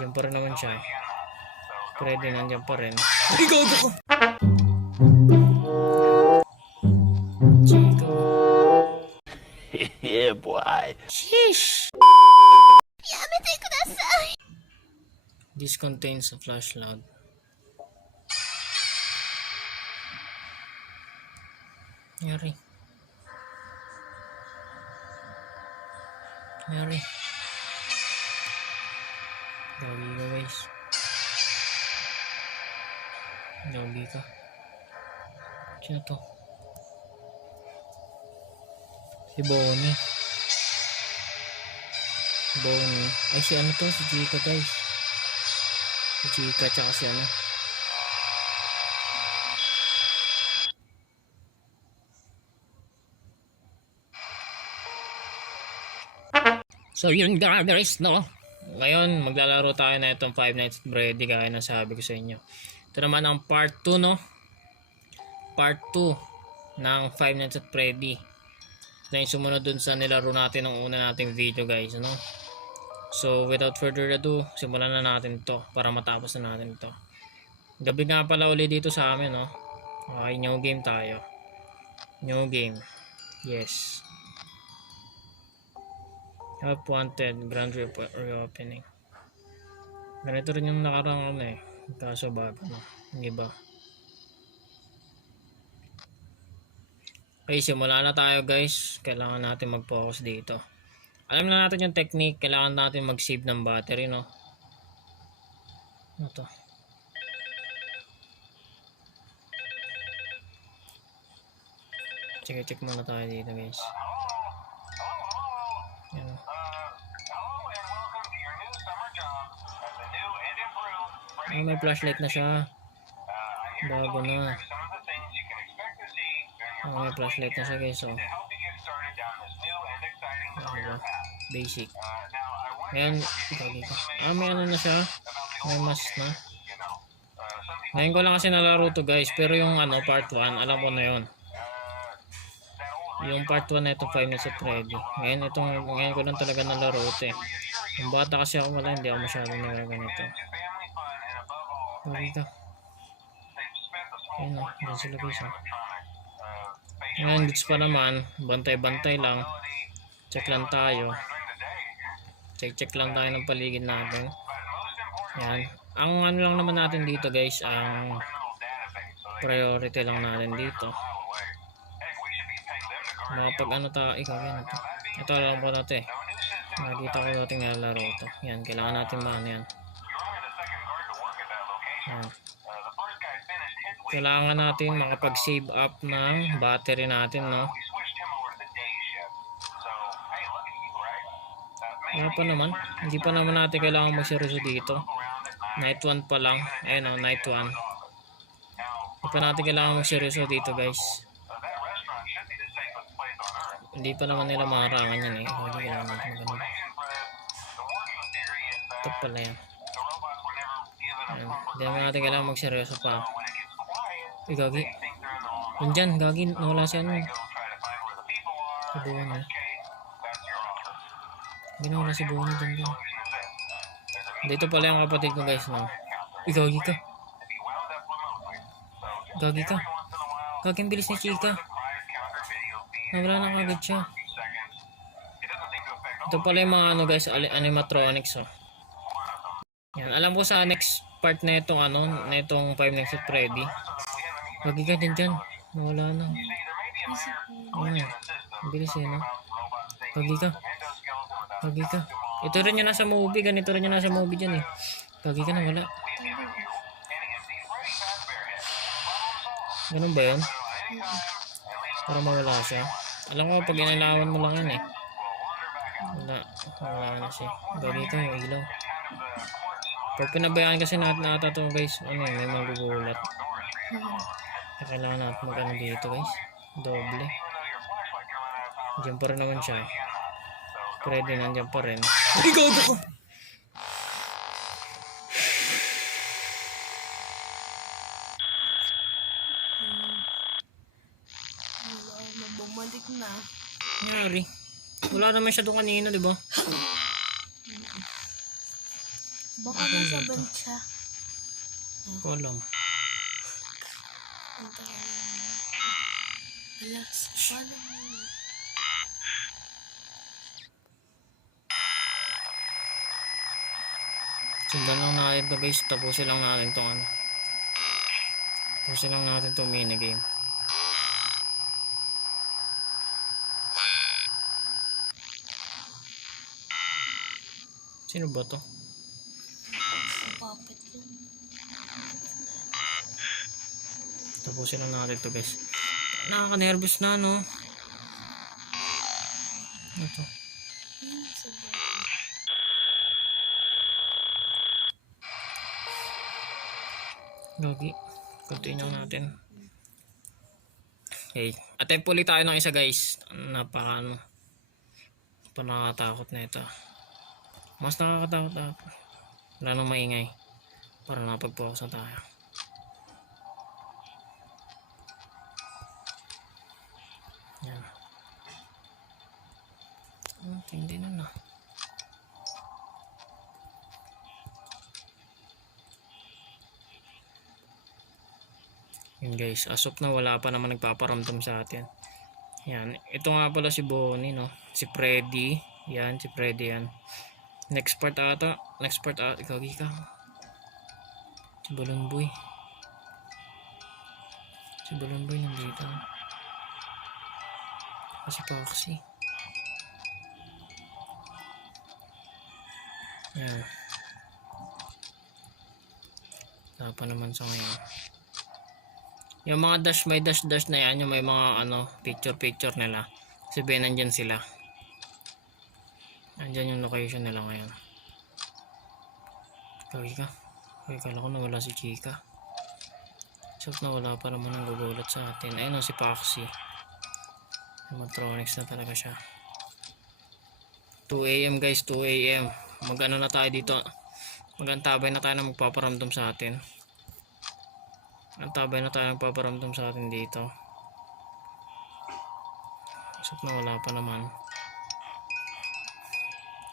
Diyan pa rin naman siya. Freddy nandiyan pa rin. Ikaw ko! Chico. Yeah, boy. Sheesh! This contains a flash loud. Yari. Yari. Gagi ka guys. Gagi ka. Sino to? Si Bonnie. Bonnie. Ay si ano to? Si Chica guys. Si Chica tsaka si ano. So yun guys no. Ngayon maglalaro tayo na itong Five Nights at Freddy gaya na sabi ko sa inyo. Ito naman ang part 2 no. Part 2 ng Five Nights at Freddy. Na yung sumunod dun sa nilaro natin ng una nating video guys no. So without further ado, simulan na natin ito para matapos na natin ito. Gabi nga pala ulit dito sa amin no. Okay, new game tayo. New game. Yes. Help wanted, grand reopening. Ganito rin yung nakarang ano eh. Kaso bago no. Hindi ba? Okay, simula na tayo guys. Kailangan natin mag-focus dito. Alam na natin yung technique. Kailangan natin mag-save ng battery no. Ano to? Check muna tayo dito guys. Yan. Oh, may flashlight na siya. Bago na. Oh, may flashlight na siya guys. Oh. Diba? Basic. Ngayon, may ano na siya. May mask na. Ngayon ko lang kasi nalaro to guys. Pero yung ano, part 1, alam ko na yun. Yung part 1 na itong 5 Nights at Freddy. Ngayon ko lang talaga nalaro ito eh. Yung bata kasi ako wala, hindi ako masyadong nagaganito. Dito. Ayun o, dyan sila guys o. Ngayon, goods pa naman. Bantay-bantay lang. Check lang tayo. Check lang tayo ng paligid natin. Yan. Ang ano lang naman natin dito guys, ang priority lang natin dito. Makapag ano tayo, ikaw yan ito. Ito lang po natin eh. Nakita ko natin nga laro ito. Yan, kailangan natin maano yan. Yan. Kailangan natin makapag-save up ng battery natin, no? Wala pa naman. Hindi pa naman natin kailangan magseryoso dito. Night 1 pa lang. Ayun o, night 1. Hindi pa natin kailangan magseryoso dito, guys. Hindi pa naman nila maharangan yan eh. Hindi kailangan natin magano. Ito pala yan. Ayan. Hindi naman natin kailangan magseryoso pa. Uy, gagi. Nandyan, gagi. Nawala siya ano. Sa buwan eh. Ginawala si buwan dyan. Dito pala yung kapatid ko guys no. Uy, gagi ka. Gagi ka. Gagi ang bilis ni Chica. Nawala na kagad siya. Ito pala yung mga ano guys, animatronics oh. Yan, alam ko sa next part na itong ano, na itong Five Nights at Freddy. Gagi ka din dyan. Nawala na. Ayan. Ang bilis eh no. Gagi ka. Gagi ka. Ito rin yung nasa movie. Ganito rin yung nasa movie dyan eh. Gagi ka na wala. Ganun ba yun? Para mawala siya. Alam ko pag inalawan mo lang yan eh. Wala na siya. Gagi ka yung ilaw. Pag pinabayaan kasi natin ata to guys, ano eh, may magugulat. Kailangan natin mag-ano dito guys. Doble. Diyan pa rin naman siya. Freddy nandiyan pa rin. Ikaw ko! Bumalik na. Nangyari. Wala naman siya doon kanina, di ba? Baka Akin nasa dito. band siya. Kolong. Ang tayo. Alas, paano mo? Sundan lang natin to guys. Tapusin lang natin tong ano. Tapusin lang natin tong minigame. Sino ba to? Puppet yun. Tapusin lang natin to guys. Nakaka-nervous na no. Ito. Sa band. Gagi. Continue natin. Okay. Attempt ulit tayo ng isa guys. Napaka ano. Nakakatakot na ito. Mas nakakatakot ako. Wala nang maingay. Para napag-focus na tayo. Yan. Hindi na na. Yan guys. As of na wala pa naman nagpaparamdam sa atin. Yan. Ito nga pala si Bonnie no. Si Freddy. Yan. Si Freddy yan. Next part ata. Next part ata. Gagi ka. Si Balloon Boy. Si Balloon Boy nandito. Kasi Foxy. Yan. Wala pa naman sa ngayon. Yung mga dash may dash na yan. Yung may mga ano picture nila. Sabihin nandyan sila. Nandyan yung location nila ngayon. Gagi ka. Ay, kala ko nawala si Chika. Except nawala pa naman ang gugulat sa atin. Ayun si Foxy. Animatronics na talaga siya. 2 AM guys, 2 AM. Mag-ano na tayo dito. Mag-antabay na tayo na magpaparamdam sa atin. Antabay na tayo magpaparamdam sa atin dito. Except nawala pa naman.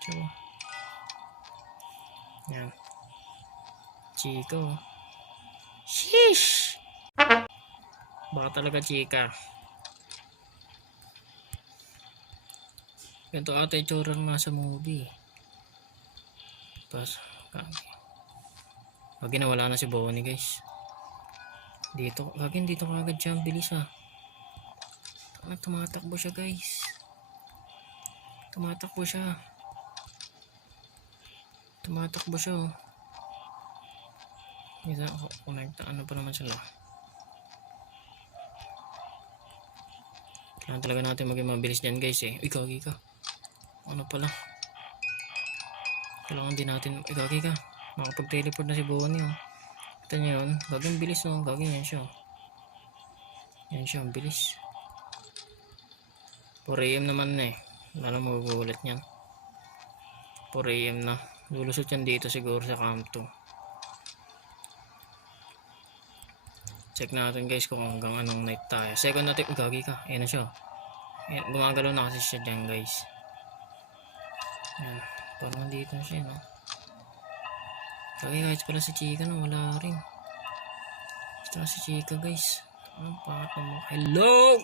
So, yan. Chico. Sheesh! Baka talaga chika. Ganito ata itsura ng nasa movie. Tapos, kagi nawala na si Bonnie guys. Dito, kagi dito kagad siya. Bilis ah. Tumatakbo siya guys. Tumatakbo siya. Tumatakbo siya oh. Isa, ano pa naman sila. Kailangan talaga natin maging mabilis dyan guys eh. Uy, gagi ka. Ano pala. Kailangan din natin. Uy, gagi ka. Makapag-teleport na si Bonnie oh. Kita niyo yun. Gaging bilis oh. Gaging yan siya. Yan siya. Ang bilis. 4 AM naman na eh. Wala lang magugulat niyan. 4 AM na. Lulusot yan dito siguro sa camp 2. Check natin guys kung hanggang anong night tayo. Second natin. Gagi ka. Ayan na siya. Ayan, gumagalaw na kasi siya dyan guys. Ayan. Parang dito na siya no. Gagi guys pala si Chika no. Wala rin. Basta si Chika guys. Ang pangat mo. Hello!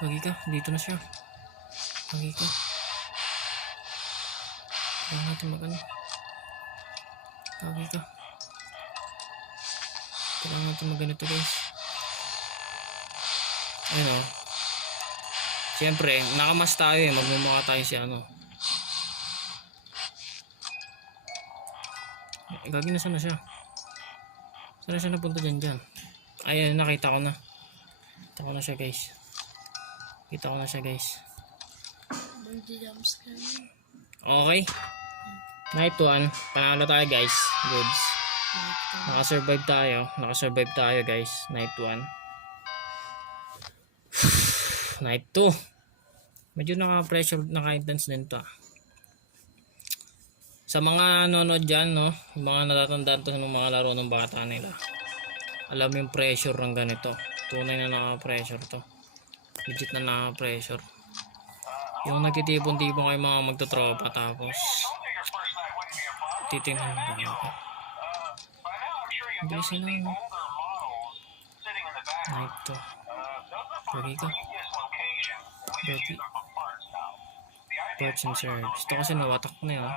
Gagi ka. Dito na siya. Gagi ka. Kaya natin mag-ano. Gagi ka. Kailangan natin mag-ganito guys. Ayun o. Siyempre, nakamas tayo eh. Magmumukha tayo si ano. Gagi na sana siya. Sana siya napunta dyan. Ayun, nakita ko na. Kita ko na siya guys. Kita ko na siya guys. Bungee jumps ka na. Okay. Night 1. Panalo tayo guys. Goods. Nakasurvive tayo guys. Night 1. Night 2. Medyo naka-pressure, naka-intense din to. Sa mga nanonood dyan, no? Yung mga natatandaan to ng mga laro ng bata nila. Alam yung pressure ng ganito. Tunay na naka-pressure to. Legit na naka-pressure. Yung nagtitipon-tipon kayo mga magtotropa tapos titingnan ko lang ako. Bilis na lang. Ito. Lagi ka. Lagi. Parts and service. Ito kasi nawatak na yun.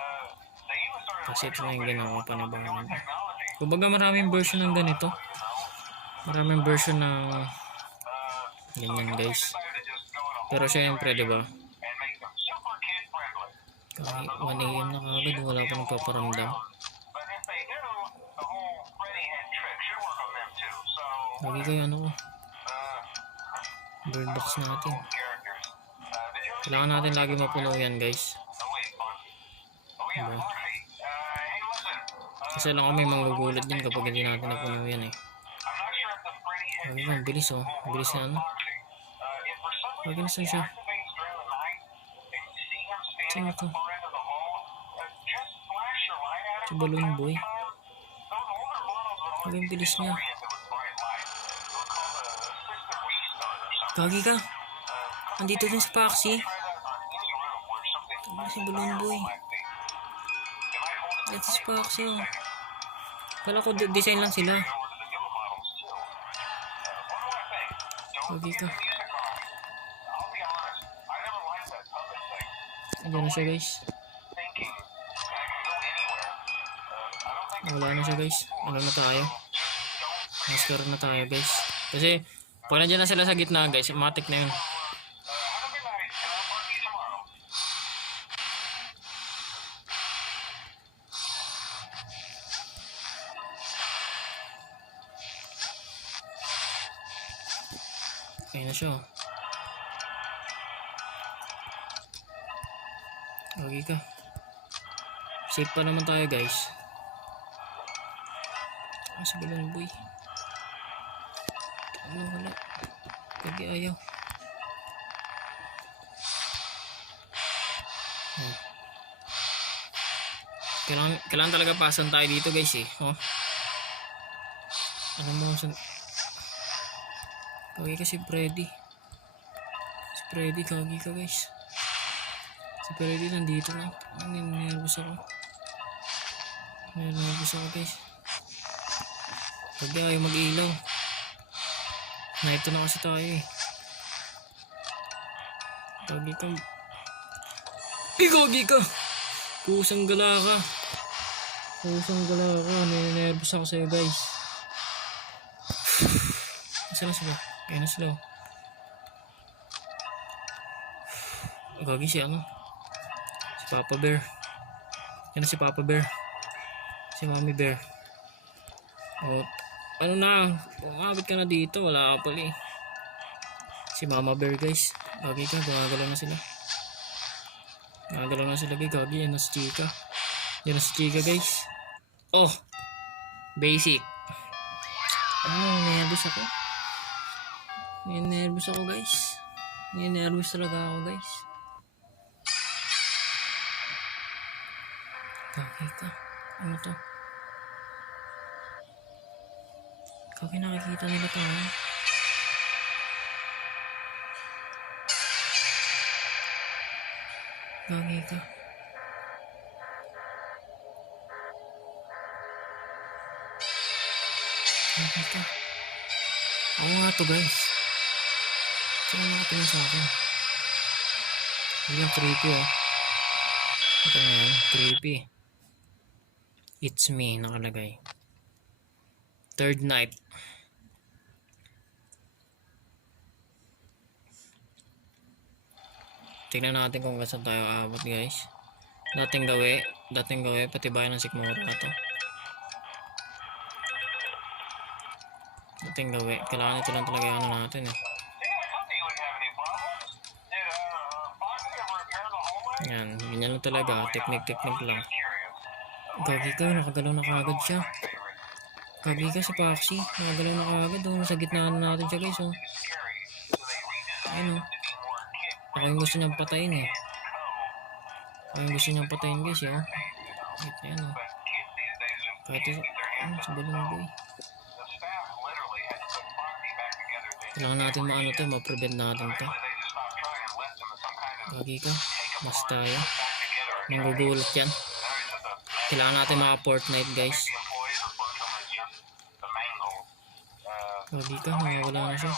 Kasi ito na yung ginawa pa na bangan. Kumbaga maraming version ng ganito. Maraming version ng ganyan guys. Pero syempre diba? Kahit 1 AM na kagad wala pa nagpaparamdam. Lagi kayo ano ko. Bird box natin. Kailangan natin lagi mapuno yan guys. Diba? Kasi lang kami manggugulat din kapag hindi natin napuno yan eh. Lagi ka, bilis oh. Bilis na ano. Lagi na saan siya. Saan ito? Si Balloon Boy. Lagi ang bilis niya. Gagi ka. Andito din si Paxi. Tama si Balloon Boy. Ito si Paxi oh. Kala ko design lang sila. Gagi ka. Andiyan na siya guys. Wala na siya guys. Ano na tayo? Maskara na tayo guys. Kasi pag nandiyan na sila sa gitna guys, matik na yun. Okay na siya. Okay ka. Safe pa naman tayo guys. Sa Balloon Boy. Ano wala. Lagi ayaw. Kailangan talaga pasan tayo dito guys eh. Oh. Ano mo sa... Kagi ka si Freddy. Si Freddy kagi ka guys. Si Freddy nandito na. Nervous ako. Nervous ako guys. Pag ayaw mag-ilaw. Na ito na kasi tayo eh. Gagi ka. Gagi ka. Pusang gala ka. Pusang gala ka. Nervous ako sa'yo guys. Nasa na sila? Kaya na sila. Gagi si ano? Si Papa Bear. Yan na si Papa Bear. Si Mommy Bear. Oh, ano na? Umabot ka na dito. Wala ka pala eh. Si Mama Bear guys. Gagi ka. Gumagalaw na sila. Gumagalaw na sila guys. Gagi. Yan na si Chica. Yan na si Chica guys. Oh! Basic. Nervous ako. Nervous ako guys. Nervous talaga ako guys. Gagi ka. Ano to? Gagi nakikita nila tayo. Gagi ka. Gagi ka. Oo nga to guys. Saan nakatingin sa akin? Hindi yung creepy oh. Ito nga yun. Creepy. It's me nakalagay. Third night. Tingnan natin kung saan tayo aabot guys. Dating gawi, pati bayan ng Sikmura to. Dating gawi, kailangan ito lang talaga yung ano natin eh. Yan, ganyan lang talaga, technique lang. Gagi ka, nakagalaw na kagad siya. Gagi ka si Paxi, nakagalaw na kagad oh. Nasa gitna na natin siya guys oh. Ayun oh. Ako yung gusto niyang patayin eh. Ako yung gusto niyang patayin guys eh oh. Ayan oh. Kahit ito, sa Balloon Boy. Kailangan natin maano to, ma-prevent natin to. Gagi ka, mas tayo. Nanggugulat yan. Kailangan natin mga Fortnite guys. Lagi ka, wala na siya.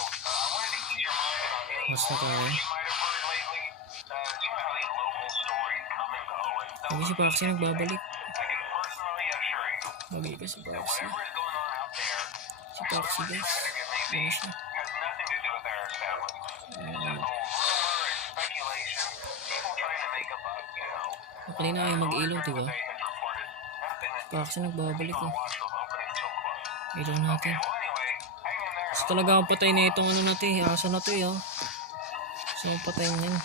Mas na tayo. Lagi si Paxi nagbabalik. Lagi ka si Paxi. Si Paxi guys. Yan na siya. Kanina ayaw mag-ilaw, diba? Paxi nagbabalik oh. Ilaw natin. Gusto talaga akong patay na itong ano natin. Asa na to oh. Gusto akong patay na yun.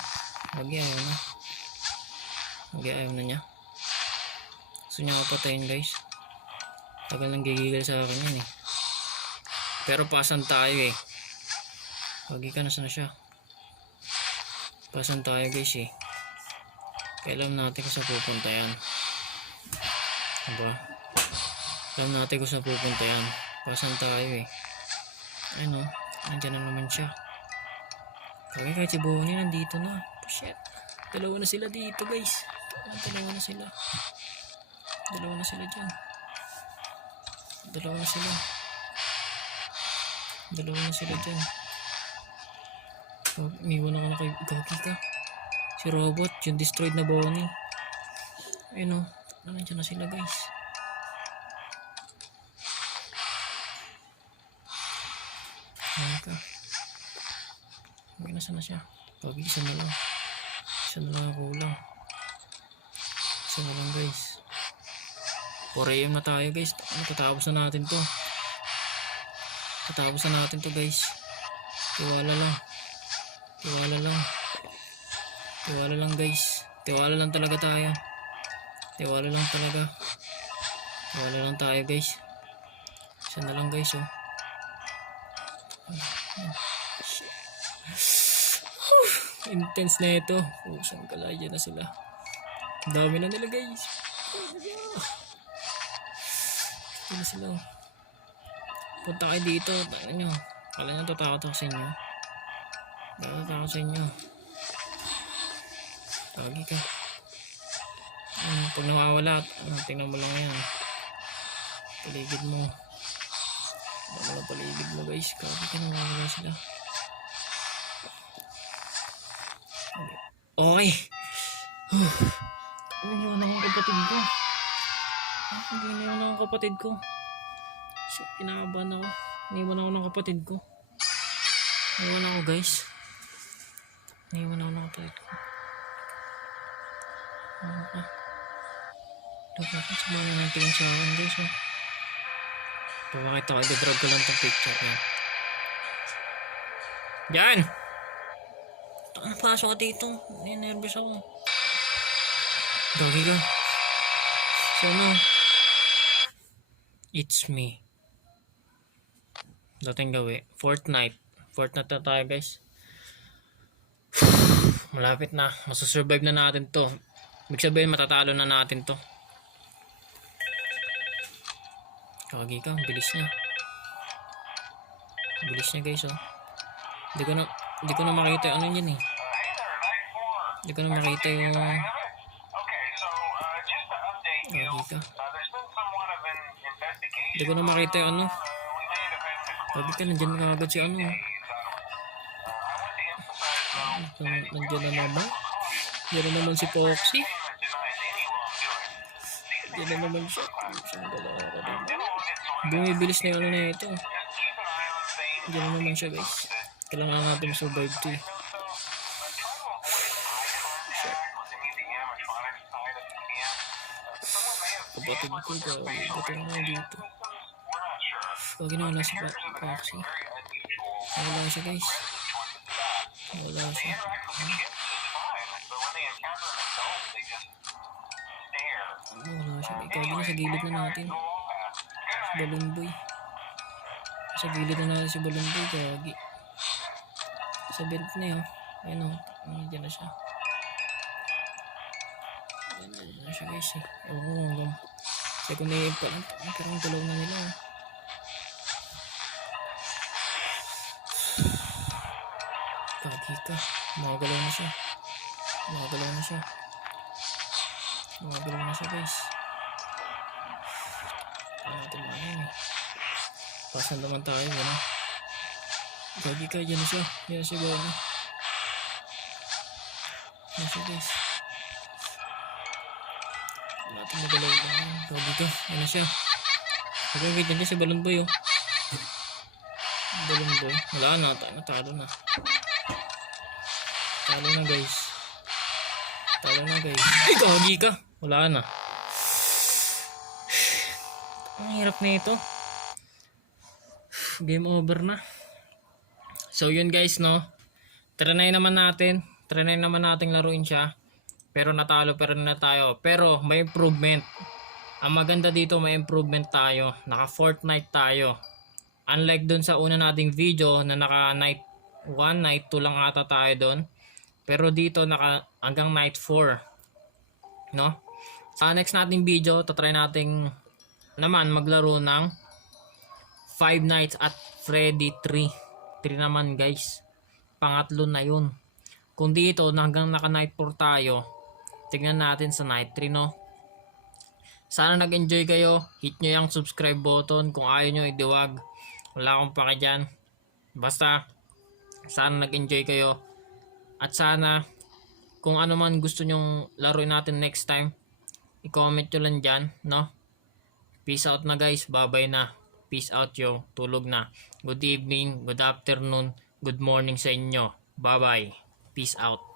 Lagi ayaw na. Lagi ayaw na niya. Gusto niya akong patayin guys. Tagal nang gigigil sa akin yan eh. Pero pasan tayo eh. Lagi ka, nasa na siya. Pasan tayo guys eh. Kailan natin kung saan pupunta yan. Diba? Alam natin kung saan pupunta yan. Pasan tayo eh. Ayun o. Nandiyan na naman siya. Kaya kahit si Bonnie nandito na. Oh, shit. Dalawa na sila dito guys. Dalawa na sila. Dalawa na sila dyan. Dalawa na sila. Dalawa na sila dyan. Oh, umiwan ako na kay Gagi ka. Si Robot, yung destroyed na Bonnie. Ayun o. Nandiyan na sila guys. Ayun ka. Okay, nasa na siya. Gagi, isa na lang. Isa na lang kulang. Isa na lang guys. 4 AM na tayo guys. Tatapos na natin to. Tatapos na natin to guys. Tiwala lang. Tiwala lang. Tiwala lang guys. Tiwala lang talaga tayo. Tiwala lang talaga. Tiwala lang tayo guys. Isa na lang guys oh. Intense na ito. Pusang kalaya na sila. Dami na nila guys. Ito na sila. Punta kayo dito. Tanga nyo. Kala nyo tatakot ako sa inyo. Tatakot sa inyo. Lagi ka. Pag nawawala, tingnan mo lang yan. Paligid mo. Wala paligid mo guys. Lagi ka, nawawala sila. Okay. Iniwan akong kapatid ko. Hindi iniwan akong kapatid ko. So, kinakabahan ako. Iniwan ako ng kapatid ko. Iniwan ako guys. Iniwan ako ng kapatid ko. Ano ka? Dapat sa mga nantingin sa akin guys oh. Pakakita ko, i-drag ko lang itong picture niya. Yan! Pasok ka dito. Nervous ako. Gagi ka. So no. It's me. Dating gawi. Fortnite. Fortnite na tayo guys. Malapit na. Masusurvive na natin to. Ibig sabihin matatalo na natin to. Gagi ka. Bilis niya. Bilis niya guys oh. Hindi ko na makita ano yun eh. Hindi ko na makita yung Gagi ka. Hindi ko na makita yung ano. Gagi ka, nandyan na agad si ano. Nandyan na naman. Nandyan na naman si Foxy. Nandyan na naman siya. Bumibilis na yung ano na ito. Nandyan na naman siya guys. Kailangan natin survive to eh. Kapatid ko gawin. Ba't na dito? Pag ginala si Paxi. Wala siya guys. Wala siya. Wala siya. Ikaw na sa gilid na natin. Si Balloon Boy. Sa gilid na natin si Balloon Boy. Gagi. Sa belt na yun. Ayun o. Diyan na siya. Diyan na siya guys eh. Ewan ko hanggang. Second wave pa lang. Pero ang dalaw na nila oh. Gagi ka. Makagalaw na siya. Makagalaw na siya. Makagalaw na siya guys. Kaya natin main eh. Pasan naman tayo, gano'n. Gagi ka, yan na siya. Yan na siya, gano'n. Yan siya, guys. Wala natin magalaw lang. Gagi ka, yan na siya. Okay, wait, nandiyan si Balloon Boy, oh. Balloon Boy. Wala na, talo na. Talo na, guys. Talo na, guys. Ay, gagi ka. Wala na. Ang hirap na ito. Game over na. So yun guys, no. Trinay naman natin laruin siya. Pero natalo pa rin na tayo. Pero may improvement. Ang maganda dito, may improvement tayo. Naka Fortnite tayo. Unlike dun sa una nating video na naka night 1, night 2 lang ata tayo dun. Pero dito naka hanggang night 4. No? Sa next nating video, tatry nating naman maglaro ng Five Nights at Freddy 3 naman guys. Pangatlo na yun. Kung dito hanggang naka night 4 tayo, tignan natin sa night 3, no. Sana nag-enjoy kayo. Hit nyo yung subscribe button. Kung ayaw nyo, idiwag. Wala akong pake dyan. Basta sana nag-enjoy kayo. At sana kung ano man gusto nyong laruin natin next time, i-comment nyo lang dyan, no. Peace out na guys. Bye-bye na. Peace out yo. Tulog na. Good evening, good afternoon, good morning sa inyo. Bye-bye. Peace out.